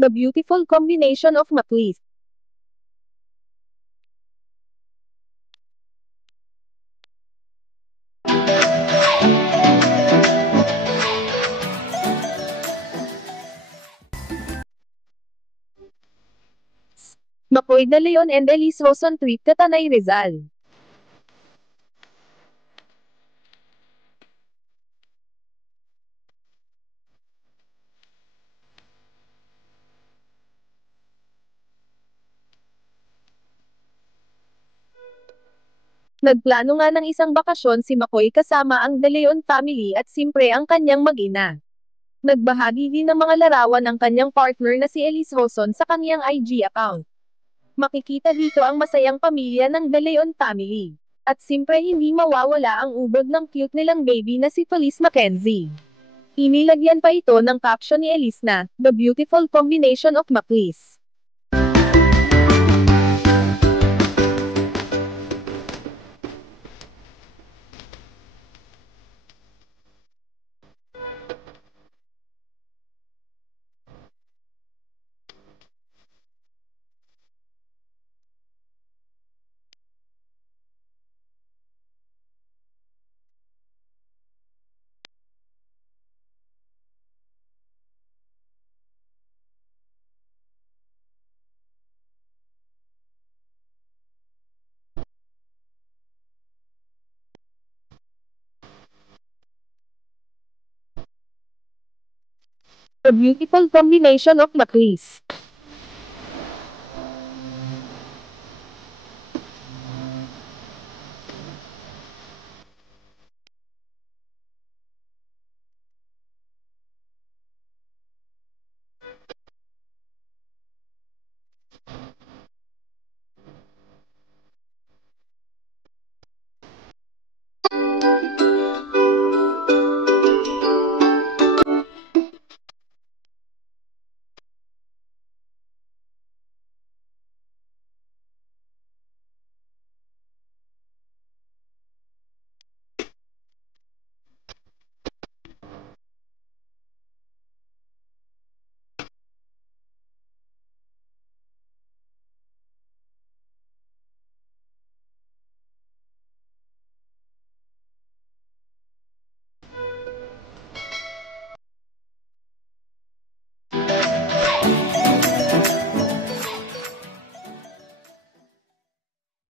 The beautiful combination of Maclis. Makoy de Leon and Elise Roson trip to Tanay Rizal. Nagplano nga ng isang bakasyon si Makoy kasama ang De Leon family at siyempre ang kanyang mag-ina. Nagbahagi din ng mga larawan ng kanyang partner na si Elise Roson sa kanyang IG account. Makikita dito ang masayang pamilya ng De Leon family. At siyempre hindi mawawala ang ubod ng cute nilang baby na si Felice Mackenzie. Inilagyan pa ito ng caption ni Elise na, "The beautiful combination of Maclis." The beautiful combination of Maclis.